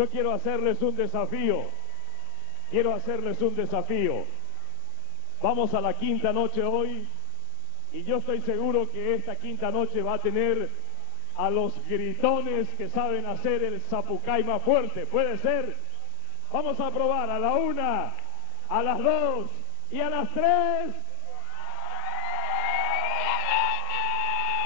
yo quiero hacerles un desafío. Quiero hacerles un desafío. Vamos a la quinta noche hoy y yo estoy seguro que esta quinta noche va a tener a los gritones que saben hacer el zapucay más fuerte. ¿Puede ser? Vamos a probar a la 1, a las 2 y a las 3.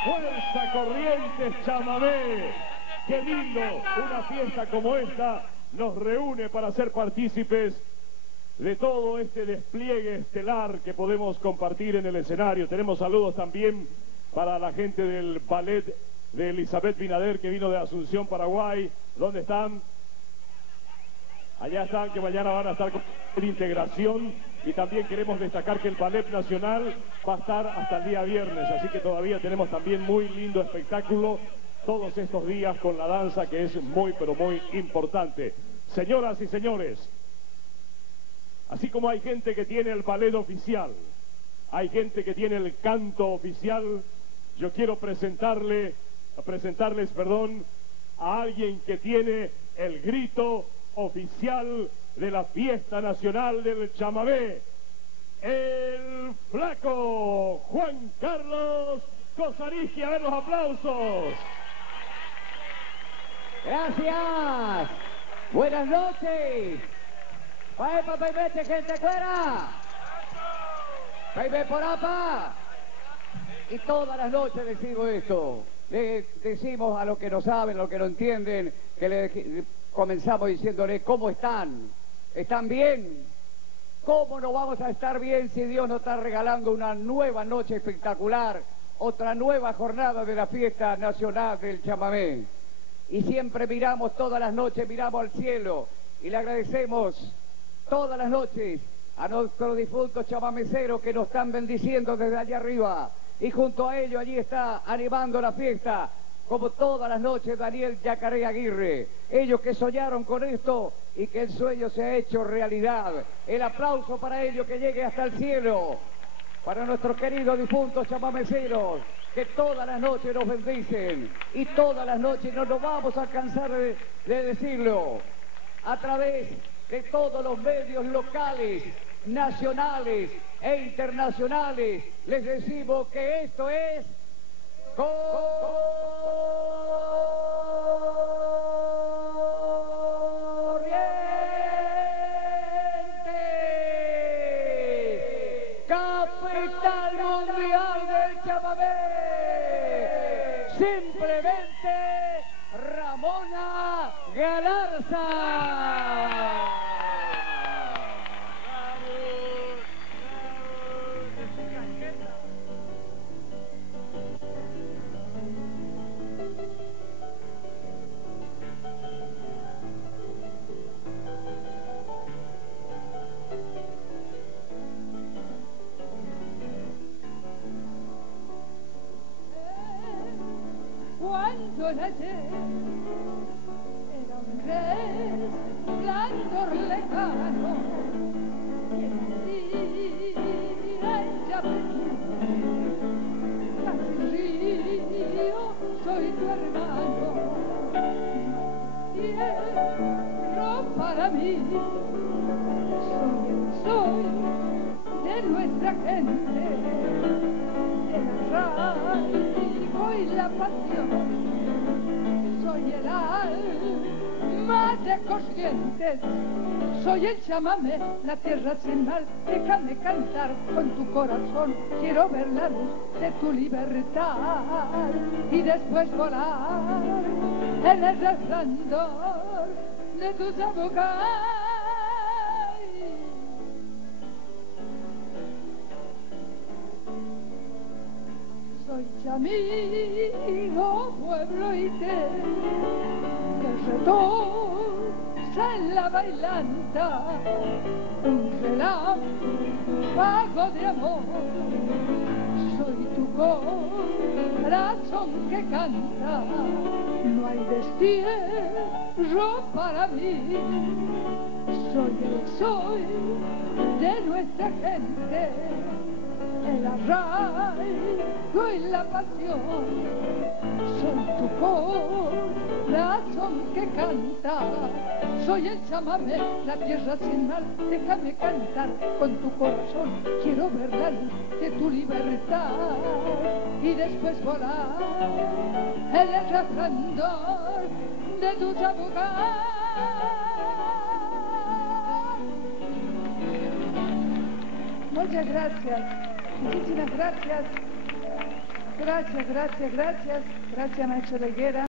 Fuerza Corrientes Chamamé. Qué lindo, una fiesta como esta nos reúne para ser partícipes de todo este despliegue estelar que podemos compartir en el escenario. Tenemos saludos también para la gente del ballet de Elizabeth Binader, que vino de Asunción, Paraguay. ¿Dónde están? Allá están, que mañana van a estar con integración. Y también queremos destacar que el Ballet Nacional va a estar hasta el día viernes, así que todavía tenemos también muy lindo espectáculo todos estos días con la danza, que es muy, pero muy importante. Señoras y señores, así como hay gente que tiene el ballet oficial, hay gente que tiene el canto oficial, yo quiero presentarles, a alguien que tiene el grito oficial de la Fiesta Nacional del Chamamé, el flaco Juan Carlos Cosarigi. A ver los aplausos. Gracias. Buenas noches. Paepa, paimete, gente fuera. Paime por apa. Y todas las noches decimos esto. Le decimos a los que no saben, a los que no entienden, que comenzamos diciéndole, ¿cómo están? ¿Están bien? ¿Cómo no vamos a estar bien si Dios nos está regalando una nueva noche espectacular, otra nueva jornada de la Fiesta Nacional del Chamamé? Y siempre miramos todas las noches, miramos al cielo y le agradecemos todas las noches a nuestros difuntos chamameceros que nos están bendiciendo desde allá arriba. Y junto a ellos allí está animando la fiesta, como todas las noches, Daniel Yacaré Aguirre. Ellos que soñaron con esto y que el sueño se ha hecho realidad. El aplauso para ellos que llegue hasta el cielo. Para nuestros queridos difuntos chamameceros, que todas las noches nos bendicen. Y todas las noches no nos vamos a cansar de decirlo. A través de todos los medios locales, nacionales e internacionales, les decimos que esto es Corrientes, capital mundial del chamamé. Simplemente Ramona Galarza. Cuando el ayer era un resplandor lejano, y el día ella casi río, soy tu hermano, y el para mí, soy de nuestra gente, el arraigo y la pasión. Soy el alma de Corrientes, soy el chamamé, la tierra sin mal. Déjame cantar con tu corazón, quiero ver la luz de tu libertad y después volar en el resplandor de tus abogados. Soy chamío, pueblo y que retosa en la bailanta un relámpago de amor. Soy tu corazón que canta, no hay destierro para mí. Soy de nuestra gente, el arraigo y la pasión. Soy tu corazón que canta. Soy el chamamé, la tierra sin mal, déjame cantar con tu corazón. Quiero ver la luz de tu libertad y después volar en el resplandor de tu chabucar. Muchas gracias, muchísimas gracias. Gracias, maestro Leguera.